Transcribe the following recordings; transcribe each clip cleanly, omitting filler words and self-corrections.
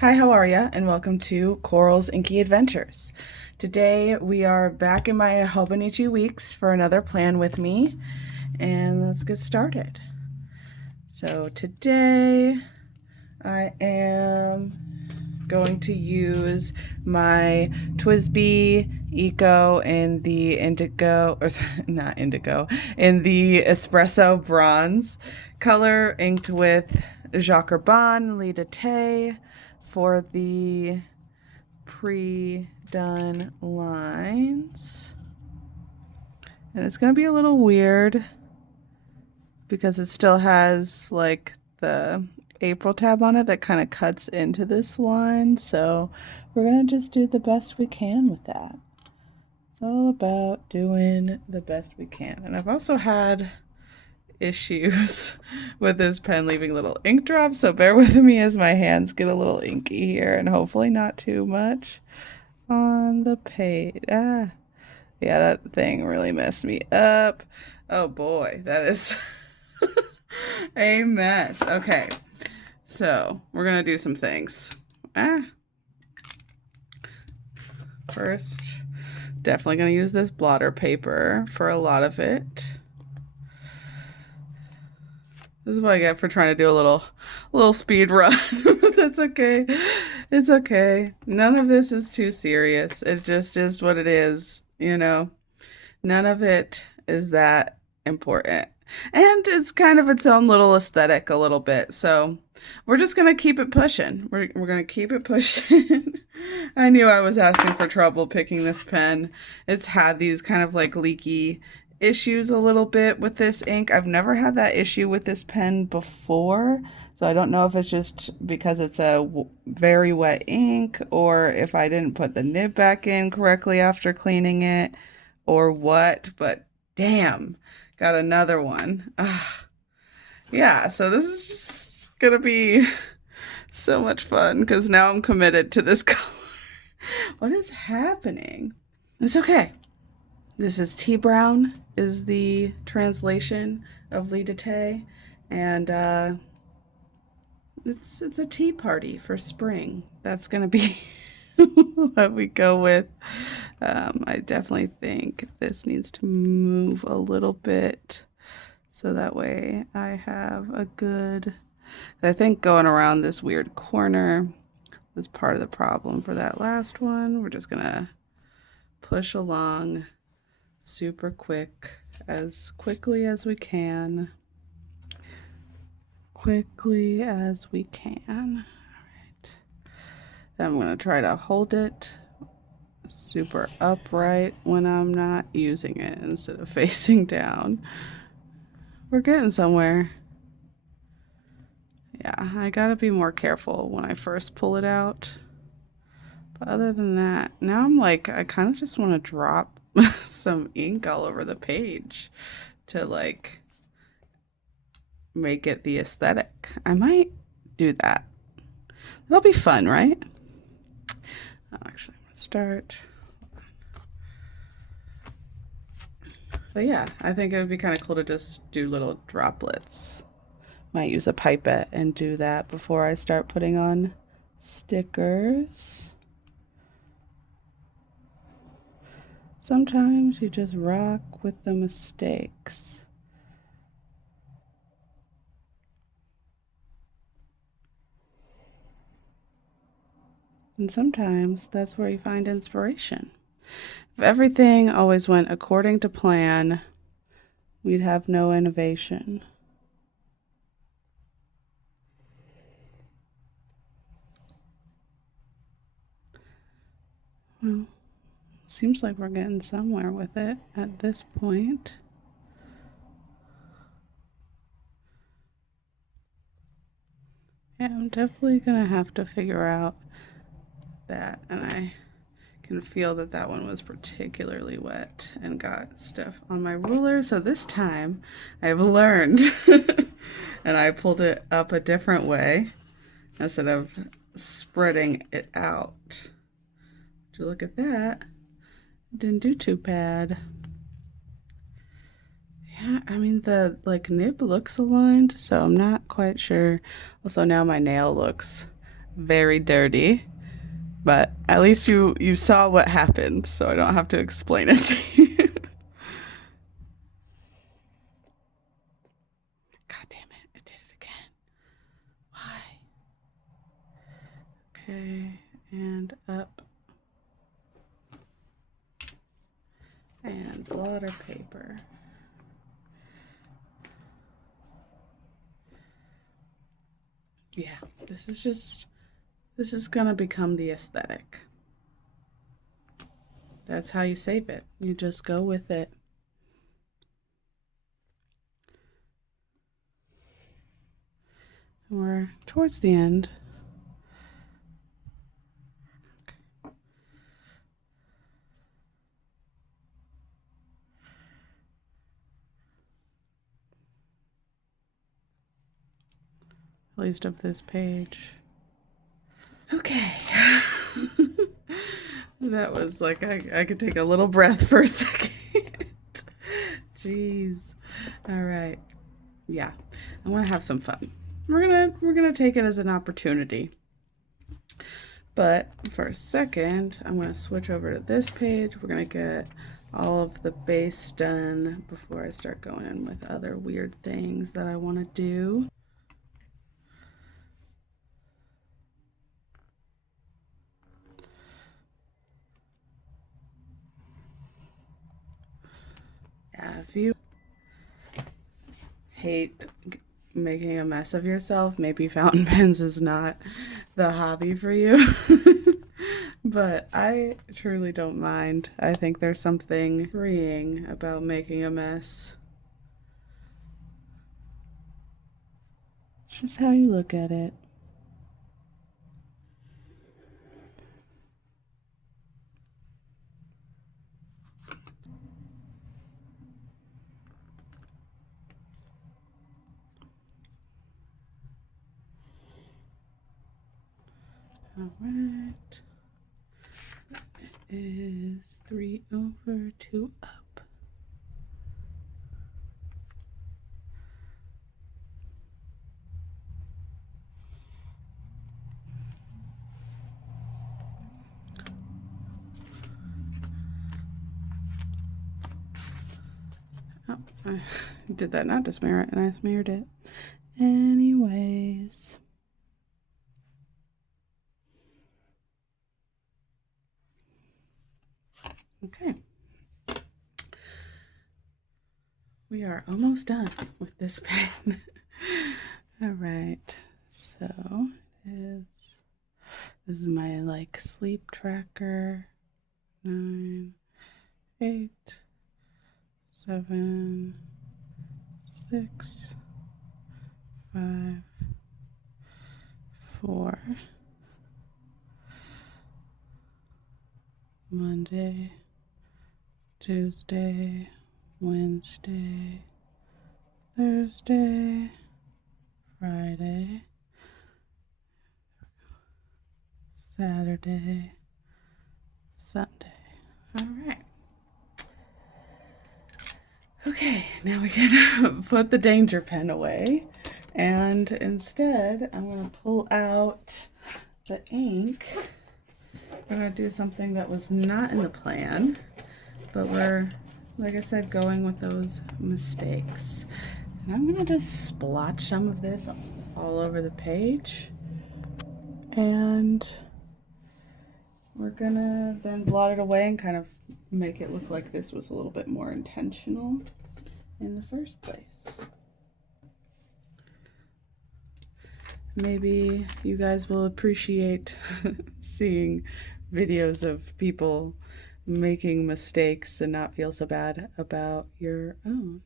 Hi, how are ya? And welcome to Coral's Inky Adventures. Today we are back in my Hobonichi weeks for another plan with me, and let's get started. So today I am going to use my TWSBI Eco in the indigo, or not indigo, in the espresso bronze color, inked with Jacques Urban Lee de for the pre-done lines. And it's going to be a little weird because it still has like the April tab on it that kind of cuts into this line. So we're going to just do the best we can with that. It's all about doing the best we can. And I've also had issues with this pen leaving little ink drops, so bear with me as my hands get a little inky here, and hopefully not too much on the page. Yeah, that thing really messed me up. Oh boy, that is a mess. Okay, so we're gonna do some things. First, definitely gonna use this blotter paper for a lot of it. This is what I get for trying to do a little speed run. That's okay. It's okay. None of this is too serious. It just is what it is, you know. None of it is that important. And it's kind of its own little aesthetic a little bit. So we're just going to keep it pushing. We're going to keep it pushing. I knew I was asking for trouble picking this pen. It's had these kind of like leaky issues a little bit with this ink. I've never had that issue with this pen before, so I don't know if it's just because it's a very wet ink or if I didn't put the nib back in correctly after cleaning it or what, but damn, got another one. Ugh. Yeah, so this is just gonna be so much fun because now I'm committed to this color. What is happening? It's okay. This is Tea Brown is the translation of Lee de, and it's a tea party for spring. That's gonna be what we go with. I definitely think this needs to move a little bit so that way I have a good. I think going around this weird corner was part of the problem for that last one. We're just gonna push along super quick, as quickly as we can. Quickly as we can. All right. I'm going to try to hold it super upright when I'm not using it instead of facing down. We're getting somewhere. Yeah, I gotta be more careful when I first pull it out. But other than that, now I'm like, I kind of just want to drop some ink all over the page to like make it the aesthetic. I might do that. That'll be fun, right? Actually, I'm gonna start. But yeah, I think it would be kind of cool to just do little droplets. Might use a pipette and do that before I start putting on stickers. Sometimes you just rock with the mistakes. And sometimes that's where you find inspiration. If everything always went according to plan, we'd have no innovation. Well, seems like we're getting somewhere with it at this point. Yeah, I'm definitely gonna have to figure out that, and I can feel that that one was particularly wet and got stuff on my ruler. So this time I've learned and I pulled it up a different way instead of spreading it out. Would you look at that? Didn't do too bad. Yeah, I mean the like nib looks aligned, so I'm not quite sure. Also now my nail looks very dirty. But at least you saw what happened, so I don't have to explain it to you. God damn it, I did it again. Why? Okay, and up. And blotter paper. Yeah, this is gonna become the aesthetic. That's how you save it. You just go with it. We're towards the end. At least of this page. Okay. That was like, I could take a little breath for a second. Jeez. All right. Yeah. I want to have some fun. We're gonna take it as an opportunity. But for a second, I'm gonna switch over to this page. We're gonna get all of the base done before I start going in with other weird things that I want to do. Yeah, if you hate making a mess of yourself, maybe fountain pens is not the hobby for you. But I truly don't mind. I think there's something freeing about making a mess. It's just how you look at it. All right. It is 3 over 2 up. Oh, I did that not to smear it, and I smeared it. Anyways. Okay. We are almost done with this pen. All right. So this is my like sleep tracker. 9, 8, 7, 6, 5, 4. Monday, Tuesday, Wednesday, Thursday, Friday, Saturday, Sunday. All right. Okay, now we can put the danger pen away. And instead, I'm going to pull out the ink. We're going to do something that was not in the plan, but we're, like I said, going with those mistakes. And I'm going to just splotch some of this all over the page. And we're going to then blot it away and kind of make it look like this was a little bit more intentional in the first place. Maybe you guys will appreciate seeing videos of people making mistakes and not feel so bad about your own.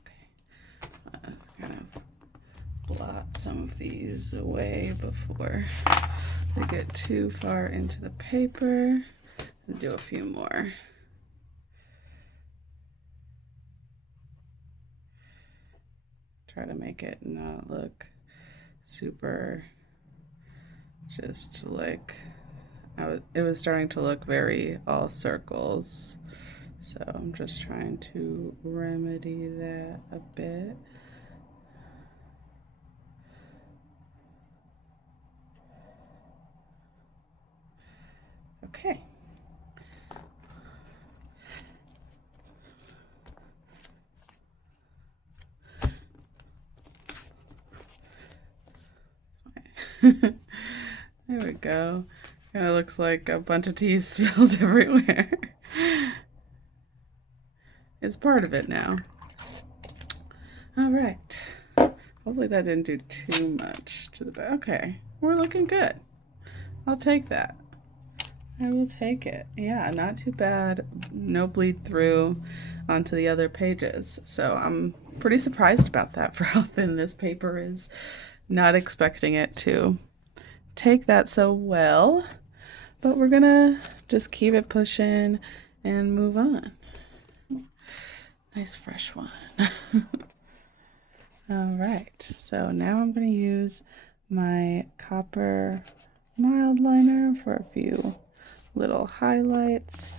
Okay, let's kind of blot some of these away before they get too far into the paper. I'll do a few more. Try to make it not look super just like it was starting to look very all circles. So I'm just trying to remedy that a bit. Okay. There we go. Kind of looks like a bunch of tea spilled everywhere. It's part of it now. All right. Hopefully that didn't do too much to the back. Okay, we're looking good. I'll take that. I will take it. Yeah, not too bad. No bleed through onto the other pages. So I'm pretty surprised about that for how thin this paper is. Not expecting it to take that so well. But we're gonna just keep it pushing and move on. Nice fresh one. All right, so now I'm gonna use my copper mild liner for a few little highlights.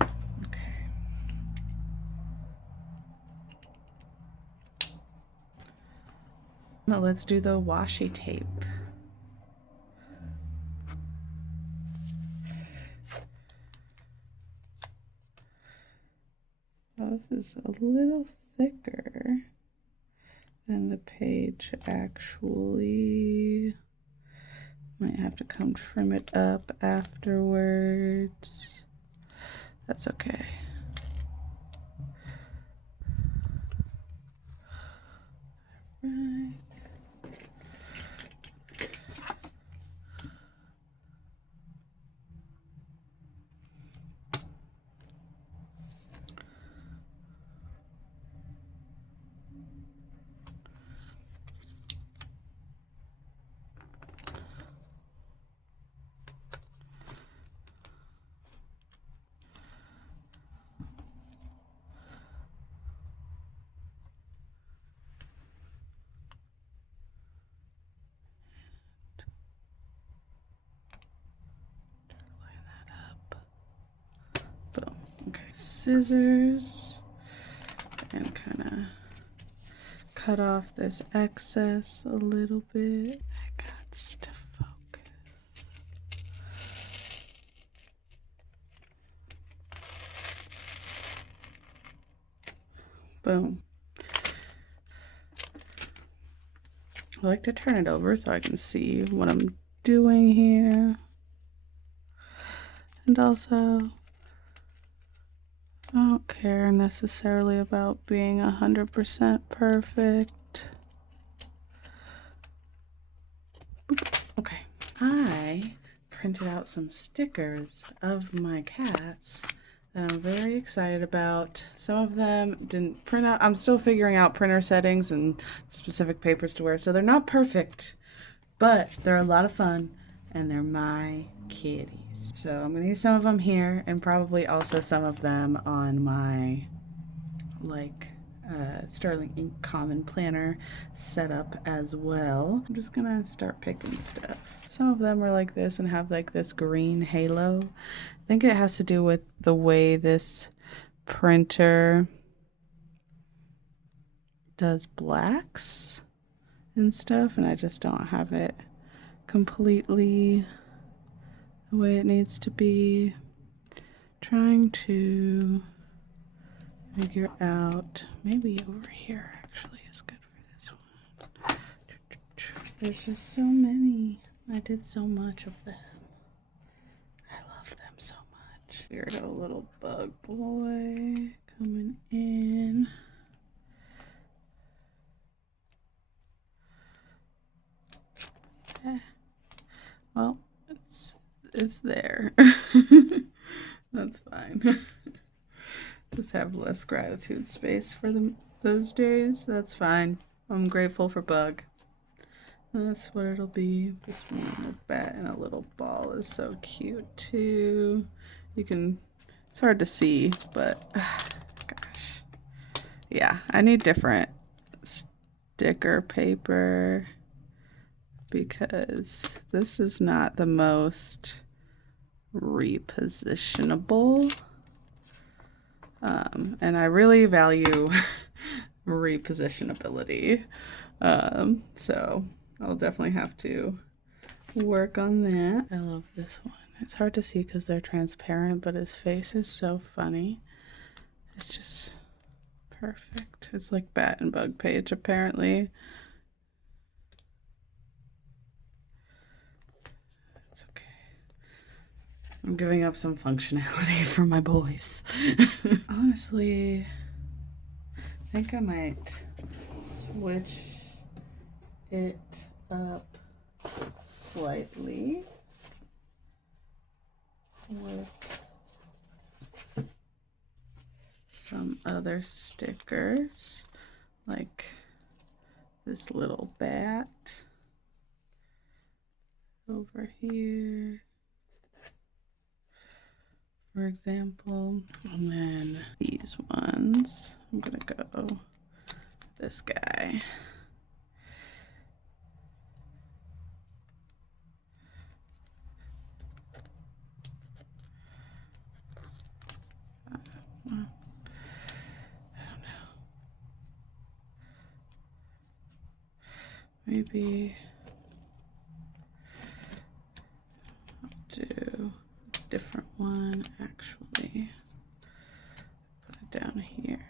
Okay. Now let's do the washi tape. Oh, this is a little thicker than the page actually. Might have to come trim it up afterwards. That's okay. Right. Boom. Okay, scissors, and kind of cut off this excess a little bit. I got to focus. Boom. I like to turn it over so I can see what I'm doing here. And also, I don't care necessarily about being 100% perfect. Okay, I printed out some stickers of my cats that I'm very excited about. Some of them didn't print out. I'm still figuring out printer settings and specific papers to wear, so they're not perfect, but they're a lot of fun, and they're my kitties. So I'm going to use some of them here and probably also some of them on my Sterling Ink Common Planner setup as well. I'm just gonna start picking stuff. Some of them are like this and have like this green halo. I think it has to do with the way this printer does blacks and stuff, and I just don't have it completely the way it needs to be. Trying to figure out, maybe over here actually is good for this one. There's just so many. I did so much of them. I love them so much. Weirdo little bug boy coming in. Well, it's there. That's fine. Just have less gratitude space for those days. That's fine. I'm grateful for Bug. That's what it'll be. This one, a bat and a little ball, is so cute too. You can, it's hard to see, but gosh. Yeah, I need different sticker paper because this is not the most repositionable. And I really value repositionability. So I'll definitely have to work on that. I love this one. It's hard to see because they're transparent, but his face is so funny. It's just perfect. It's like Bat and Bug Page, apparently. It's okay. I'm giving up some functionality for my boys. Honestly, I think I might switch it up slightly with some other stickers, like this little bat over here, for example, and then these ones. I'm gonna go this guy. Maybe I'll do a different one, actually. Put it down here.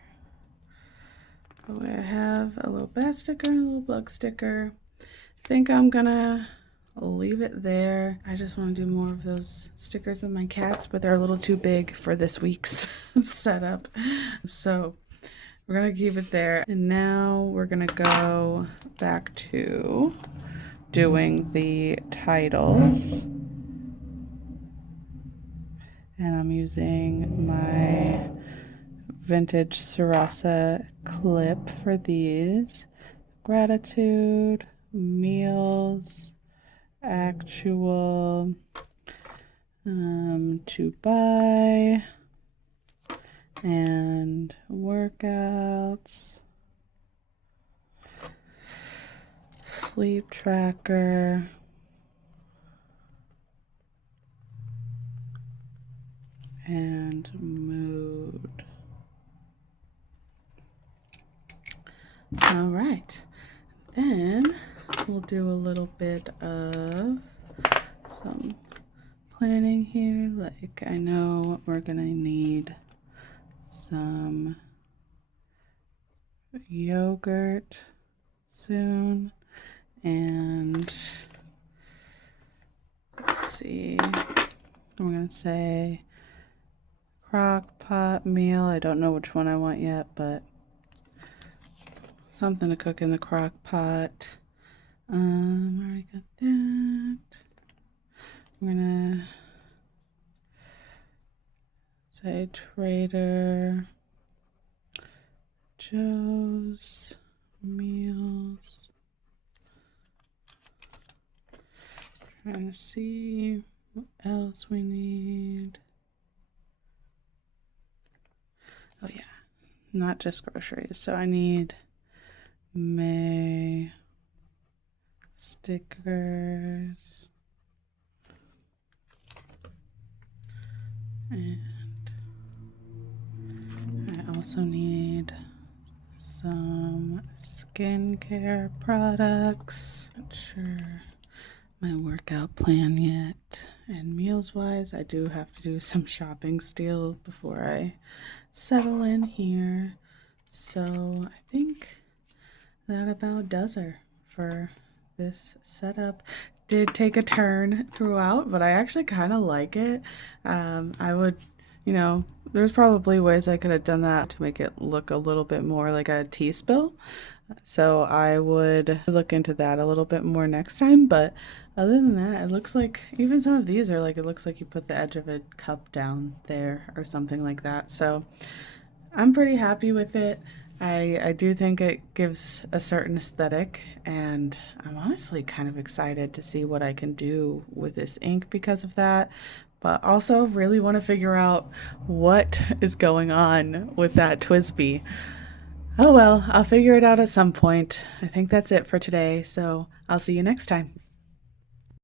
Oh, I have a little bat sticker and a little bug sticker. I think I'm gonna leave it there. I just want to do more of those stickers of my cats, but they're a little too big for this week's setup. So we're gonna keep it there. And now we're gonna go back to doing the titles. And I'm using my vintage Sarasa clip for these. Gratitude, meals, actual, to buy, and workouts, sleep tracker, and mood. All right, then we'll do a little bit of some planning here. Like, I know we're gonna need some yogurt soon, and let's see, I'm gonna say crock pot meal. I don't know which one I want yet, but something to cook in the crock pot. I already got that. I'm gonna say Trader Joe's meals. Trying to see what else we need. Oh yeah, not just groceries. So I need May stickers, and I also need some skincare products. Not sure my workout plan yet. And meals wise, I do have to do some shopping still before I settle in here. So I think that about does her for this setup. Did take a turn throughout, but I actually kind of like it. I would, there's probably ways I could have done that to make it look a little bit more like a tea spill. So I would look into that a little bit more next time. But other than that, it looks like even some of these are like, it looks like you put the edge of a cup down there or something like that. So I'm pretty happy with it. I do think it gives a certain aesthetic, and I'm honestly kind of excited to see what I can do with this ink because of that. But also really want to figure out what is going on with that Twisby. Oh well, I'll figure it out at some point. I think that's it for today, so I'll see you next time.